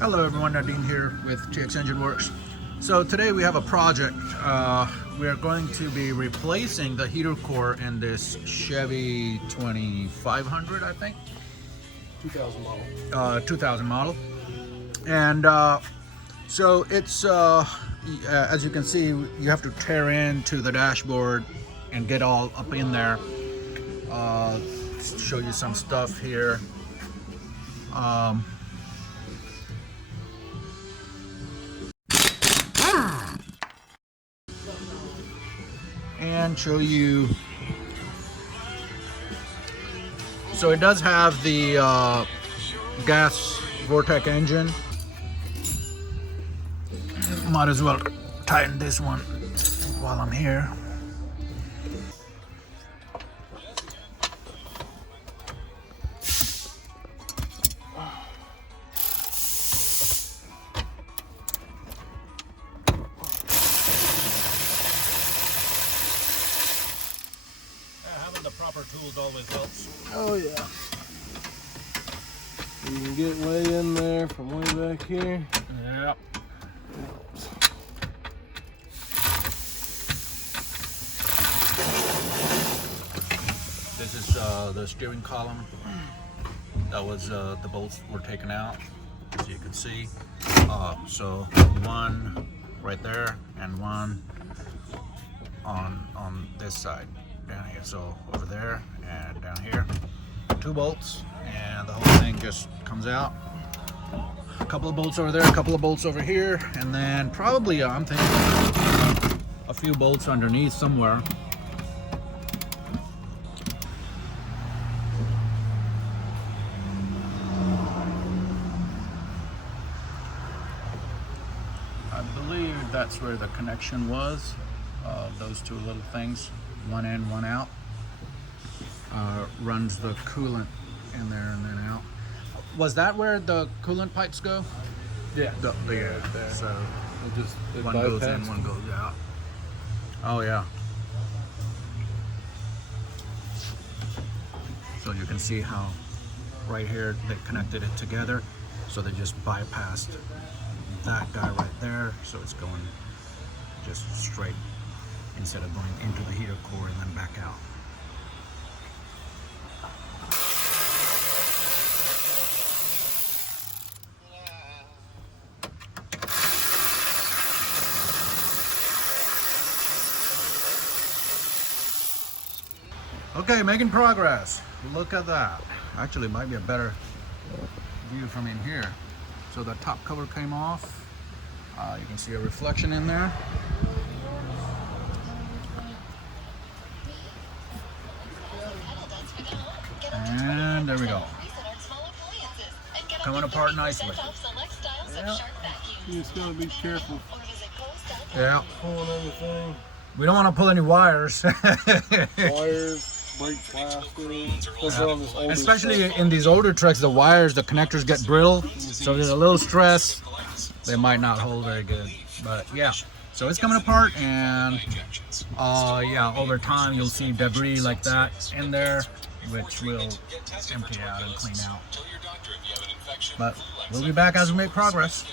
Hello everyone, Nadine here with TXengineWerx. So today we have a project. We are going to be replacing the heater core in this Chevy 2500, I think. 2000 model. 2000 model. And so it's, as you can see, you have to tear into the dashboard and get all up in there. Show you some stuff here. And show you, so it does have the gas Vortec engine. Might as well tighten this one while I'm here. Having the proper tools always helps. Oh yeah. You can get way in there from way back here. Yep. This is the steering column. That was the bolts were taken out, as you can see. So one right there and one on this side down here. So over there and down here, 2 bolts, and the whole thing just comes out. A couple of bolts over there, a couple of bolts over here, and then probably I'm thinking a few bolts underneath somewhere. I believe that's where the connection was. Those 2 little things, one in, one out. Runs the coolant in there and then out. Was that where the coolant pipes go? Yeah. Yeah. There. So It one goes in, bypassed. one goes out. Oh yeah. So you can see how right here they connected it together. So they just bypassed that guy right there. So it's going just straight instead of going into the heater core and then back out. Okay, making progress. Look at that. Actually, it might be a better view from in here. So the top cover came off. You can see a reflection in there. And there we go. Coming apart nicely. Yeah. You just gotta be careful Yeah. pulling everything. We don't want to pull any wires. Wires, brake plastic. Especially in these older trucks, the wires, the connectors get brittle. So there's a little stress. They might not hold very good. But yeah. So it's coming apart, and yeah, over time you'll see debris like that in there, which will empty out and clean out. But we'll be back as we make progress.